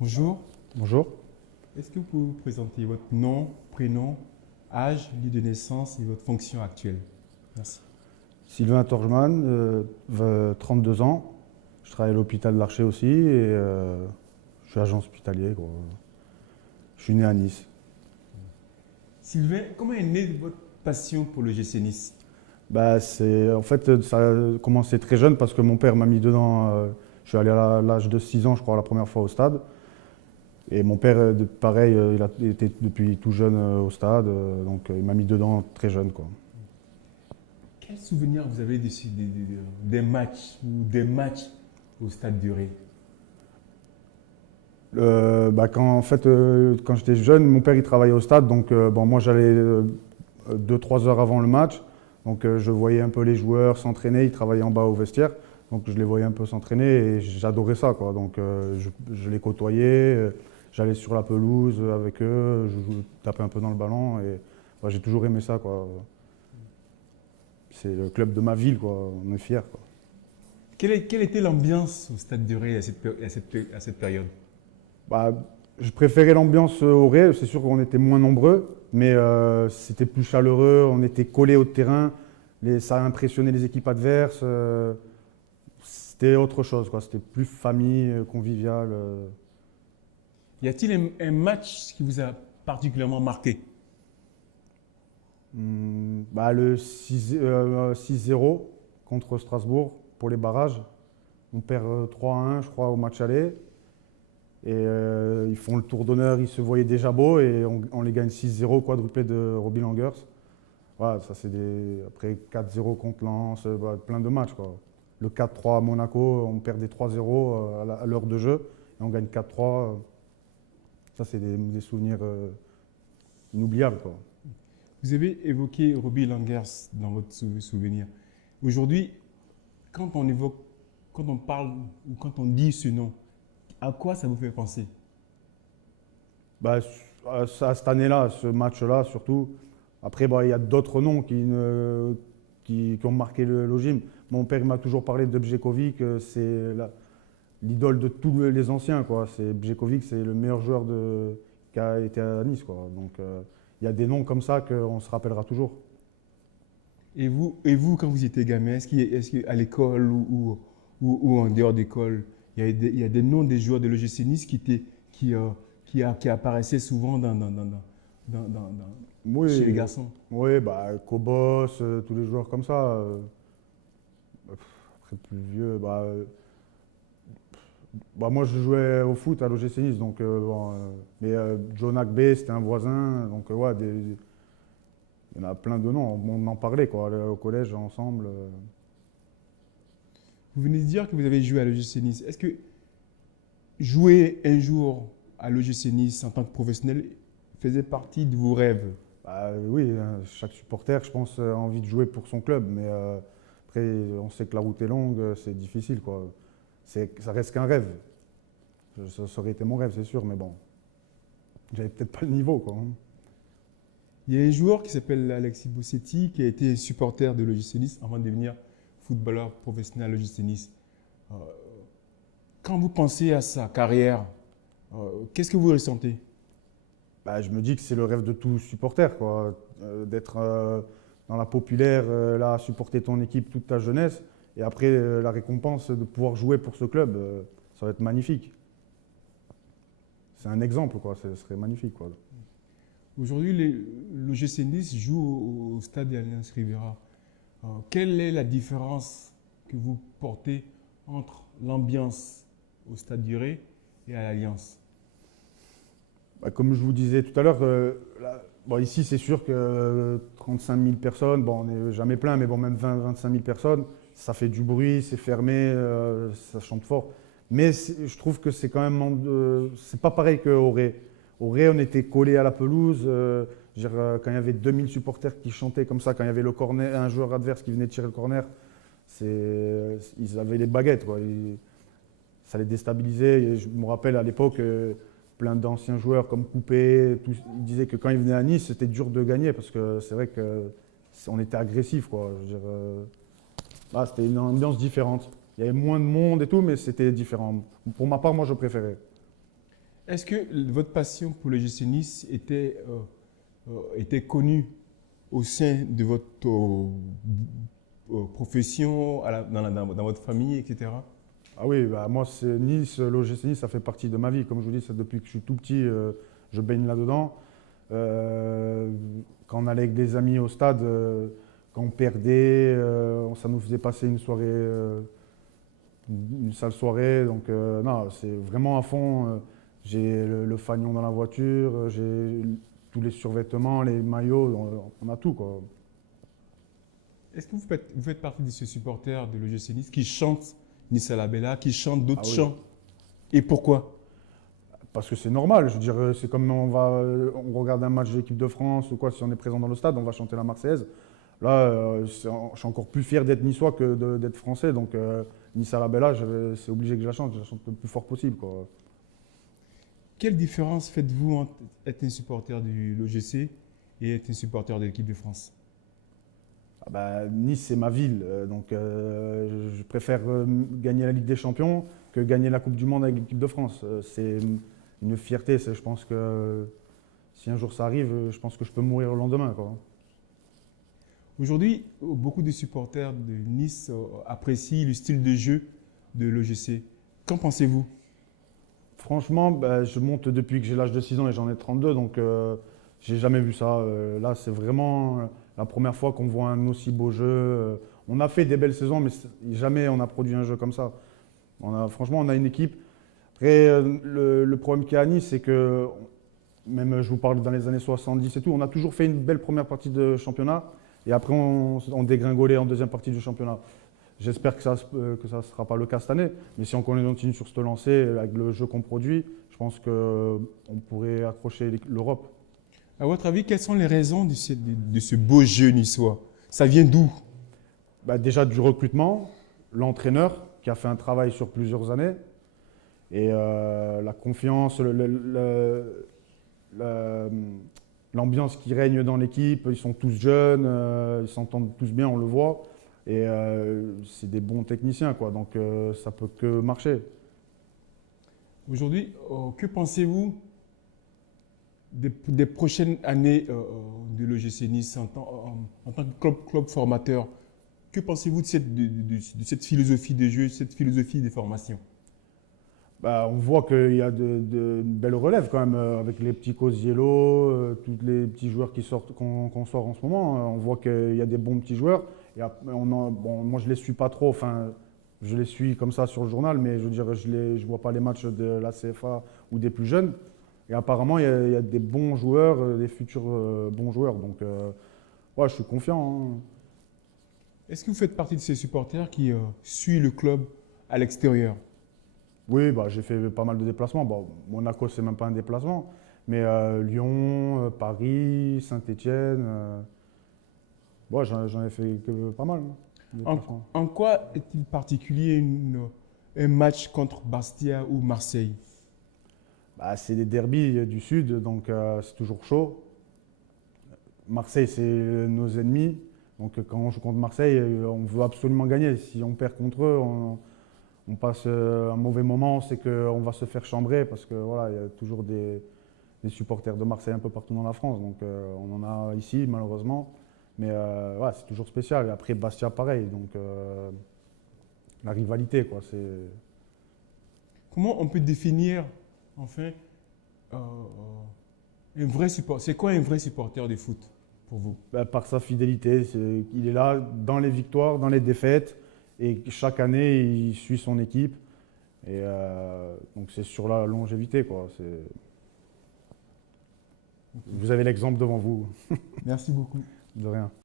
Bonjour, Bonjour. est-ce que vous pouvez vous présenter votre nom, prénom, âge, lieu de naissance et votre fonction actuelle? Merci. Sylvain Torgeman, 32 ans. Je travaille à l'hôpital de l'Archer aussi et je suis agent hospitalier, gros. Je suis né à Nice. Sylvain, comment est née votre passion pour le GC Nice? En fait, ça a commencé très jeune parce que mon père m'a mis dedans. Je suis allé à l'âge de 6 ans, je crois, la première fois au stade. Et mon père, pareil, il a été depuis tout jeune au stade, donc il m'a mis dedans très jeune, quoi. Quel souvenir vous avez des matchs ou des matchs au stade du Ré? Quand j'étais jeune, mon père il travaillait au stade, donc moi j'allais 2-3 heures avant le match, donc je voyais un peu les joueurs s'entraîner, ils travaillaient en bas au vestiaire, donc je les voyais un peu s'entraîner et j'adorais ça, quoi. Donc je les côtoyais, j'allais sur la pelouse avec eux, je tapais un peu dans le ballon et j'ai toujours aimé ça, quoi. C'est le club de ma ville, quoi. On est fiers, quoi. Quelle était l'ambiance au stade du Ré à cette période? Bah, je préférais l'ambiance au Ré, c'est sûr qu'on était moins nombreux, mais c'était plus chaleureux, on était collés au terrain, ça a impressionné les équipes adverses, c'était autre chose, quoi. C'était plus famille, convivial. Y a-t-il un match qui vous a particulièrement marqué? Le 6-0 contre Strasbourg pour les barrages, on perd 3-1 je crois au match aller. Et ils font le tour d'honneur, ils se voyaient déjà beaux et on les gagne 6-0, quadruplé de Robbie Langers. Voilà, ça c'est après 4-0 contre Lens, plein de matchs, quoi. Le 4-3 à Monaco, on perdait 3-0 à l'heure de jeu et on gagne 4-3. Ça c'est des souvenirs inoubliables, quoi. Vous avez évoqué Robbie Langers dans votre souvenir. Aujourd'hui, quand on évoque, quand on parle ou quand on dit ce nom, à quoi ça vous fait penser? Bah, à cette année-là, ce match-là surtout. Après, il y a d'autres noms qui ont marqué le gym. Mon père m'a toujours parlé de Bjekovic, c'est l'idole de tous les anciens, quoi. Bjekovic, c'est le meilleur joueur qui a été à Nice, quoi. Donc, il y a des noms comme ça qu'on se rappellera toujours. Et vous, quand vous étiez gamin, est-ce qu'à l'école ou en dehors d'école, il y a des noms des joueurs de l'OGC Nice qui apparaissaient souvent chez les Oui, garçons? oui, Kobos, tous les joueurs comme ça. Après, plus vieux, moi je jouais au foot à l'OGC Nice, donc John Agbe, c'était un voisin, donc il y en a plein de noms, on en parlait, quoi, au collège ensemble. Vous venez de dire que vous avez joué à l'OGC Nice. Est-ce que jouer un jour à l'OGC Nice en tant que professionnel faisait partie de vos rêves? Oui, hein, chaque supporter, je pense, a envie de jouer pour son club, mais après, on sait que la route est longue, c'est difficile, quoi. Ça reste qu'un rêve. Ça aurait été mon rêve, c'est sûr, mais bon, j'avais peut-être pas le niveau, quoi. Il y a un joueur qui s'appelle Alexis Bossetti qui a été supporter de l'OGC Nice avant de devenir footballeur professionnel à l'OGC Nice. Euh, Quand vous pensez à sa carrière, qu'est-ce que vous ressentez? Je me dis que c'est le rêve de tout supporter, quoi, d'être dans la populaire, là, à supporter ton équipe toute ta jeunesse, et après, la récompense de pouvoir jouer pour ce club, ça va être magnifique. C'est un exemple, quoi, ce serait magnifique, quoi. Aujourd'hui, l'OGC Nice joue au stade Alliance Riviera. Quelle est la différence que vous portez entre l'ambiance au stade du Ré et à l'Alliance? Comme je vous disais tout à l'heure, ici c'est sûr que 35 000 personnes, bon, on n'est jamais plein, mais bon, même 20-25 000 personnes, ça fait du bruit, c'est fermé, ça chante fort. Mais je trouve que c'est quand même, c'est pas pareil qu'au Ré. Au Ré, on était collés à la pelouse. Quand il y avait 2000 supporters qui chantaient comme ça, quand il y avait le corner, un joueur adverse qui venait tirer le corner, ils avaient les baguettes, quoi. Ça les déstabilisait. Et je me rappelle à l'époque, plein d'anciens joueurs comme Coupé, ils disaient que quand ils venaient à Nice, c'était dur de gagner parce que c'est vrai qu'on était agressif, quoi. C'était une ambiance différente. Il y avait moins de monde et tout, mais c'était différent. Pour ma part, moi, je préférais. Est-ce que votre passion pour le GC Nice était connue au sein de votre profession, dans votre famille, etc.? Ah oui, bah moi, c'est Nice, l'OGC Nice, ça fait partie de ma vie. Comme je vous dis, c'est depuis que je suis tout petit, je baigne là-dedans. Quand on allait avec des amis au stade, quand on perdait, ça nous faisait passer une soirée, une sale soirée. Donc, non, c'est vraiment à fond. J'ai le fanion dans la voiture, j'ai tous les survêtements, les maillots, on a tout, quoi. Est-ce que vous faites partie de ces supporters de l'OGC Nice qui chantent Nice à la Bella, qui chantent d'autres Ah oui. chants? Et pourquoi? Parce que c'est normal, je veux dire, c'est comme on regarde un match de l'équipe de France ou quoi, si on est présent dans le stade, on va chanter la Marseillaise. Là, je suis encore plus fier d'être niçois que d'être français, donc Nice à la Bella, c'est obligé que je la chante le plus fort possible, quoi. Quelle différence faites-vous entre être un supporter de l'OGC et être un supporter de l'équipe de France? Ah bah, Nice, c'est ma ville, donc je préfère gagner la Ligue des Champions que gagner la Coupe du Monde avec l'équipe de France. C'est une fierté, je pense que si un jour ça arrive, je pense que je peux mourir le lendemain, quoi. Aujourd'hui, beaucoup de supporters de Nice apprécient le style de jeu de l'OGC. Qu'en pensez-vous? Franchement, bah, je monte depuis que j'ai l'âge de 6 ans et j'en ai 32, donc j'ai jamais vu ça. Là, c'est vraiment la première fois qu'on voit un aussi beau jeu. On a fait des belles saisons, mais jamais on a produit un jeu comme ça. Franchement, on a une équipe. Après, le problème qu'il y a à Nice, c'est que, même je vous parle dans les années 70 et tout, on a toujours fait une belle première partie de championnat et après on dégringolait en deuxième partie du championnat. J'espère que ça ne sera pas le cas cette année, mais si on continue sur ce lancer avec le jeu qu'on produit, je pense qu'on pourrait accrocher l'Europe. À votre avis, quelles sont les raisons de ce beau jeu niçois? Ça vient d'où? Bah, déjà du recrutement, l'entraîneur qui a fait un travail sur plusieurs années, et la confiance, l'ambiance qui règne dans l'équipe. Ils sont tous jeunes, ils s'entendent tous bien, on le voit. Et c'est des bons techniciens, quoi. Donc ça peut que marcher. Aujourd'hui, que pensez-vous des prochaines années de l'OGC Nice en tant que club formateur? Que pensez-vous de cette philosophie de jeu, cette philosophie de formation? Bah, on voit qu'il y a une belle relève quand même, avec les petits Cosiello, tous les petits joueurs qu'on sort en ce moment. On voit qu'il y a des bons petits joueurs. Et bon, moi, je ne les suis pas trop. Enfin, je les suis comme ça sur le journal, mais je veux dire, je ne vois pas les matchs de la CFA ou des plus jeunes. Et apparemment, il y a des bons joueurs, des futurs bons joueurs. Donc, ouais, je suis confiant, hein. Est-ce que vous faites partie de ces supporters qui suivent le club à l'extérieur? Oui, bah, j'ai fait pas mal de déplacements. Bon, Monaco, c'est même pas un déplacement. Mais Lyon, Paris, Saint-Étienne, ouais, j'en ai fait pas mal, hein, de déplacements. En quoi est-il particulier un match contre Bastia ou Marseille? Bah, c'est des derbys du Sud, donc c'est toujours chaud. Marseille, c'est nos ennemis. Donc quand on joue contre Marseille, on veut absolument gagner. Si on perd contre eux, on passe un mauvais moment, c'est qu'on va se faire chambrer parce que voilà, il y a toujours des supporters de Marseille un peu partout dans la France. Donc on en a ici malheureusement, mais ouais, c'est toujours spécial. Et après Bastia pareil, donc la rivalité quoi. Comment on peut définir enfin un vrai support? C'est quoi un vrai supporter de foot pour vous? Bah, par sa fidélité, il est là dans les victoires, dans les défaites, et chaque année il suit son équipe. Et donc c'est sur la longévité quoi. Vous avez l'exemple devant vous. Merci beaucoup. De rien.